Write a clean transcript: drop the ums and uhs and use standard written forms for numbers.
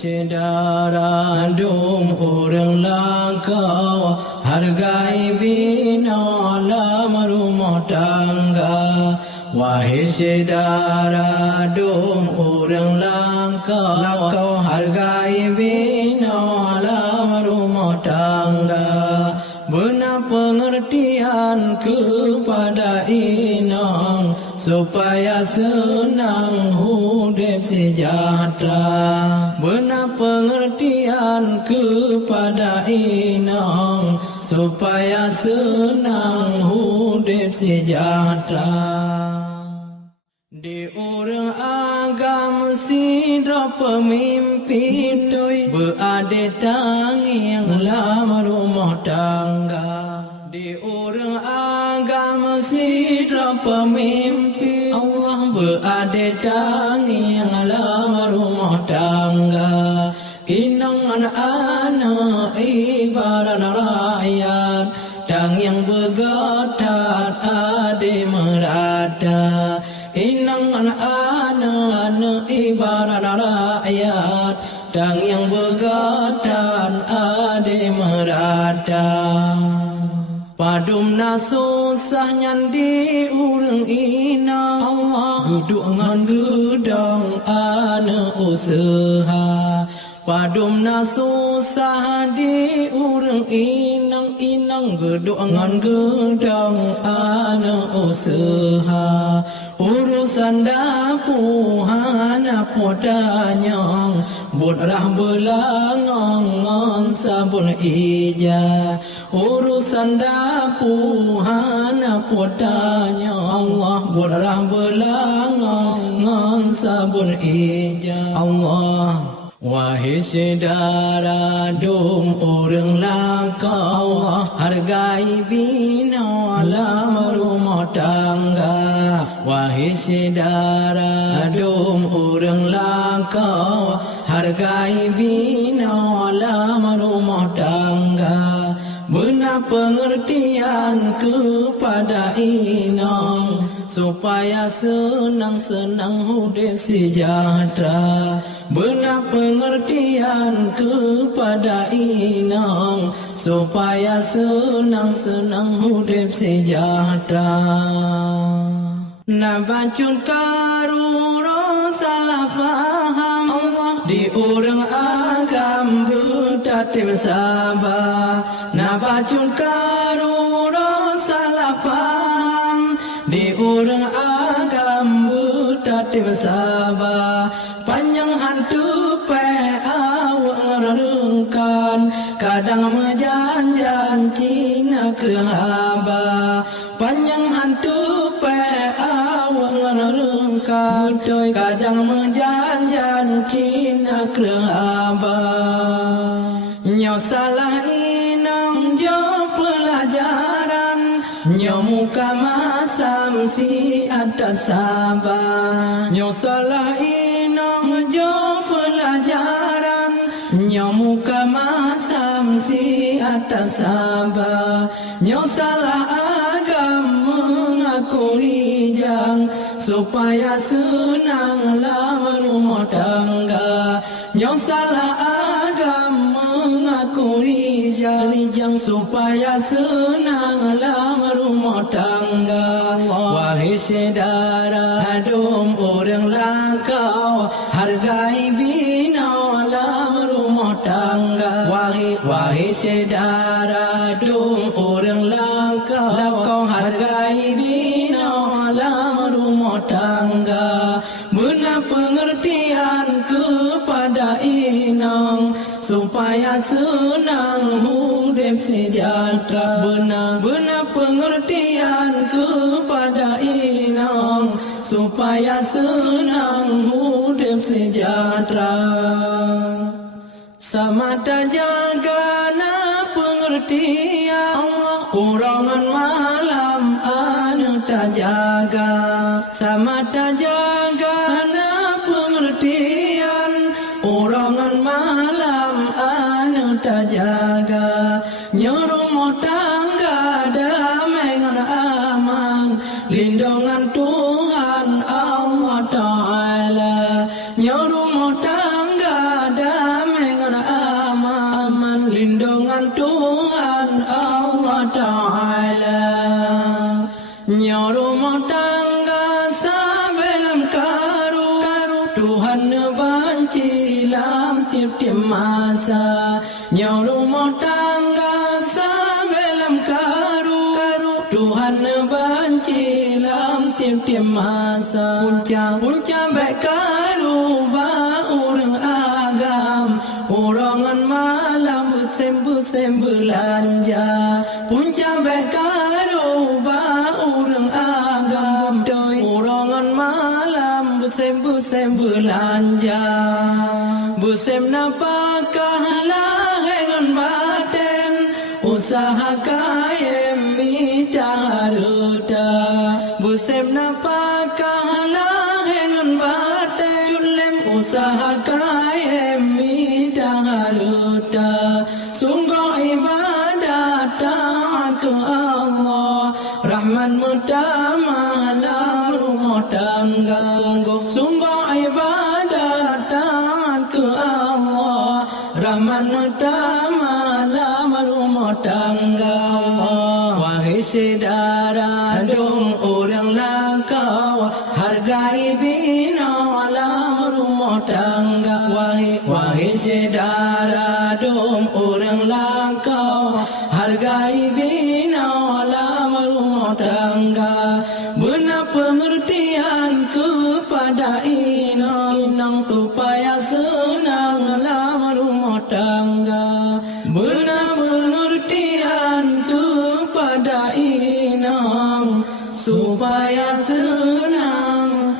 saudara dum orang langkau, hargai bina dalam rumah tangga. Wahai saudara dum orang langkau, hargai bina dalam rumah tangga. Benar pengertian kepada inang, supaya senang hidup sejahtera. Benar pengertian kepada inang, supaya senang hidup sejahtera. Di orang agama sidra pemimpin berada yang lama rumah tangga. Di orang agama sidra pemimpin Allah berada yang lama rumah tangga. Inang anak-anak ibarat rakyat, dan yang bergatar ada merata. Inang anak-anak ibarat rakyat, dan yang bergatar ada merata. Padum na susahnya di urang inang Allah, duduk ngan gedang anak usaha. Padum na susah di urang inang geduk ngan gedang anak usaha. Urusan dapur hana podanyang, budrah belangang sabun ija. Urusan dapur hana podanyang Allah, budrah belangang sabun ija. Allah. Wahai saudara dum orang langkau, hargai bina dalam rumah tangga. Wahai saudara dum orang langkau, hargai bina dalam rumah tangga. Benar pengertian kepada inang, supaya senang-senang hidup sejahtera. Benar pengertian kepada inang, supaya senang-senang hidup sejahtera. Nabacun karurun salah faham Allah, di orang agam bertatim sabar. Nabacun karurun salah faham, di orang agam bertatim sabar. Panjang hantu awak ngerengkan, kadang menjanjan Cina ke haba. Panjang hantu awak ngerengkan, kadang menjanjan Cina ke haba. Nyo salah inang jo pelajaran, nyo muka masam si atas sabar. Nyo salah inang jo pelajaran, nyo muka masam si atas sabar. Nyo salah agam mengaku rijang, supaya senang lama rumah tangga. Nyo salah agam mengaku rijang, supaya senang lama rumah tangga. Wahai saudara dum orang langkau, hargai bina dalam rumah tangga. Wahai saudara dum orang langkau, hargai bina dalam rumah tangga. Benar pengertian kepada inang, supaya senang hidup sejahtera. Benar pengertian kepada inang, supaya senang hidup sejahtera. Samata jaga na pengertian, urangan malam anu tak jaga. Samata jaga na pengertian, urangan malam anu tak jaga. Nyuruh tangga damai dengan aman, lindungan Tuhan Allah Ta'ala. Nyuruh tangga damai dengan Tuhan Allah Ta'ala. Nya rumah tangga sabelam karu, Tuhan banci lam tiap-tiap masa. Nya rumah tangga sabelam karu, Tuhan banci lam tiap-tiap masa. Punca baik karu ba orang agam, orangan malam busem belanja. Punca baik karu ba orang agam, orangan malam busem belanja. Busem napakah lahengan baten, usaha kaya minta haruta. Busem napakah lahengan baten, usaha kaya minta haruta. Sungguh ibadat taat ke Allah, Rahman utama dalam rumah tangga. Sungguh ibadat taat ke Allah, Rahman utama dalam rumah tangga. Wahai saudara dong orang lakau, hargai bina dalam rumah tangga. Wahai saudara dong orang lakau, hargai bina dalam rumah tangga. Benar pengertian kepada inang supaya senang dalam rumah tangga. Benar pengertian kepada inang supaya senang